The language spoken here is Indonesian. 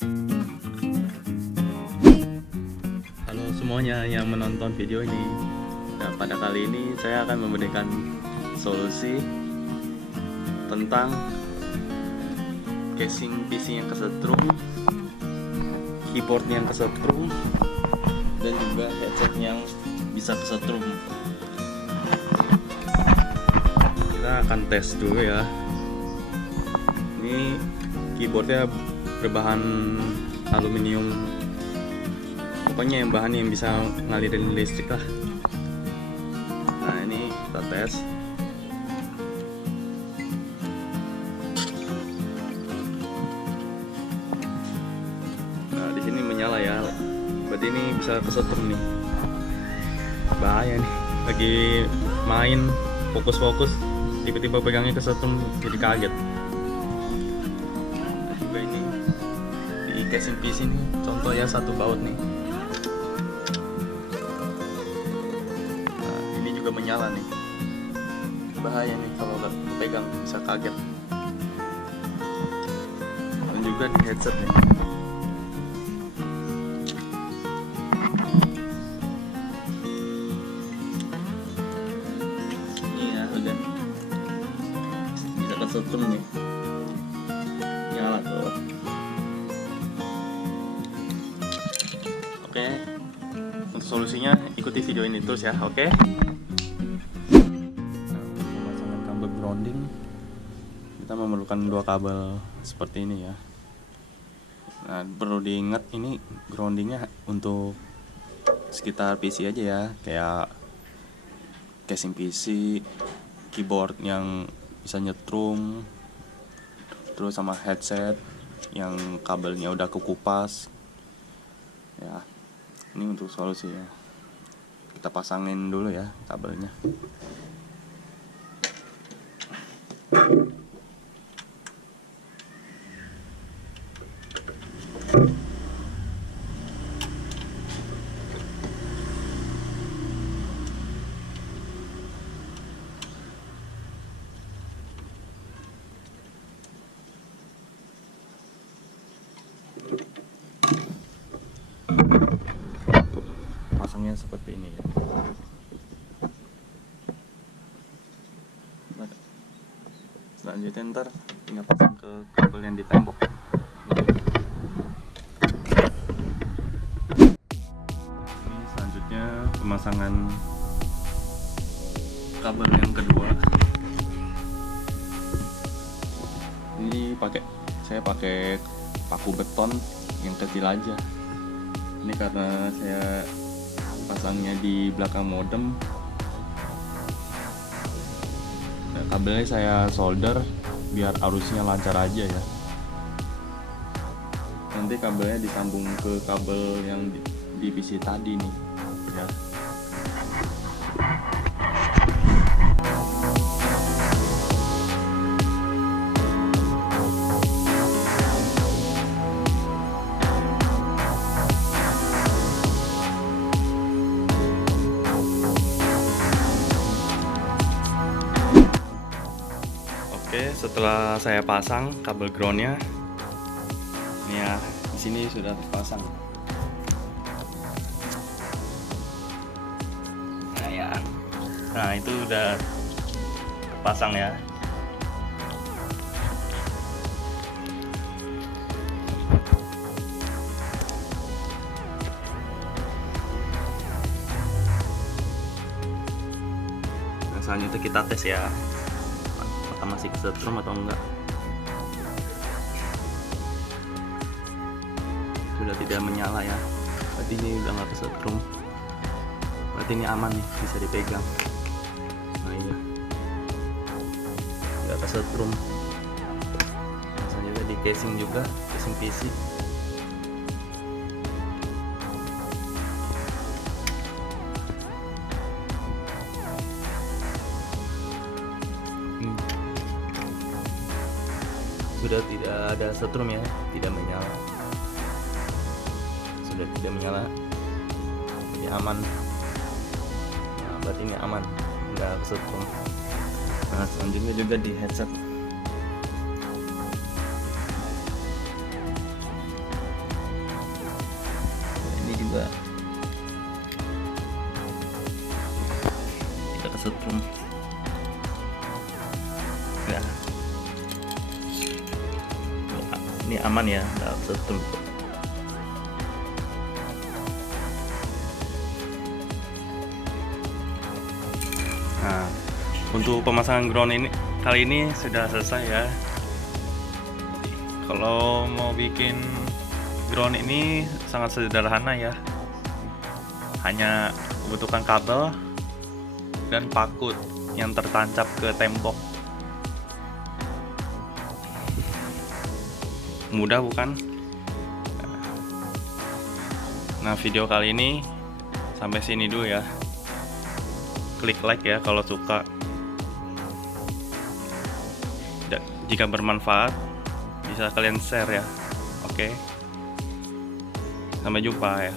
Halo semuanya yang menonton video ini. Nah, pada kali ini saya akan memberikan solusi tentang casing PC yang kesetrum, keyboard yang kesetrum, dan juga headset yang bisa kesetrum. Kita akan tes dulu ya. Ini keyboardnya berbahan aluminium, pokoknya yang bahan yang bisa ngalirin listrik lah. Nah, ini kita tes. Nah, di sini menyala ya, berarti ini bisa kesetrum nih. Bahaya nih, lagi main fokus-fokus tiba-tiba pegangnya kesetrum, jadi kaget. Nah, juga ini di casing PC nih, contoh ya, satu baut nih. Nah, ini juga menyala nih. Bahaya nih kalau nggak pegang, bisa kaget. Dan juga di headset nih. Ini ya udah bisa kesetrum nih. Nyala tuh. Oke, untuk solusinya ikuti video ini terus ya, oke? Nah, untuk pemasangan kabel grounding, kita memerlukan dua kabel seperti ini ya. Nah, perlu diingat ini groundingnya untuk sekitar PC aja ya, kayak casing PC, keyboard yang bisa nyetrum, terus sama headset yang kabelnya udah kekupas ya. Ini untuk solusi ya, kita pasangin dulu ya kabelnya. Pasangnya seperti ini ya. Selanjutnya ntar tinggal pasang ke kabel yang di tembok. Ini selanjutnya pemasangan kabel yang kedua. Ini saya pakai paku beton yang kecil aja. Ini karena saya pasangnya di belakang modem. Nah, kabelnya saya solder biar arusnya lancar aja ya. Nanti kabelnya disambung ke kabel yang di PC tadi nih ya. Oke, setelah saya pasang kabel groundnya, ini ya, di sini sudah terpasang. Nah ya, nah itu udah terpasang ya. Nah, selanjutnya kita tes ya, apakah masih kesetrum atau enggak. Sudah tidak menyala ya, berarti ini udah nggak kesetrum, berarti ini aman nih, bisa dipegang. Nah iya, nggak kesetrum. Nah, selanjutnya di casing juga, casing PC. Sudah tidak ada setrum ya, tidak menyala, sudah tidak menyala, jadi aman. Nah, berarti ini aman, nggak kesetrum. Nah, selanjutnya juga di headset. aman ya, nggak tertutup. Nah, untuk pemasangan ground ini kali ini sudah selesai ya. Kalau mau bikin ground ini sangat sederhana ya. Hanya membutuhkan kabel dan pakut yang tertancap ke tembok. Mudah bukan? Nah, video kali ini sampai sini dulu ya. Klik like ya kalau suka. Jika bermanfaat, bisa kalian share ya. Oke. Sampai jumpa ya.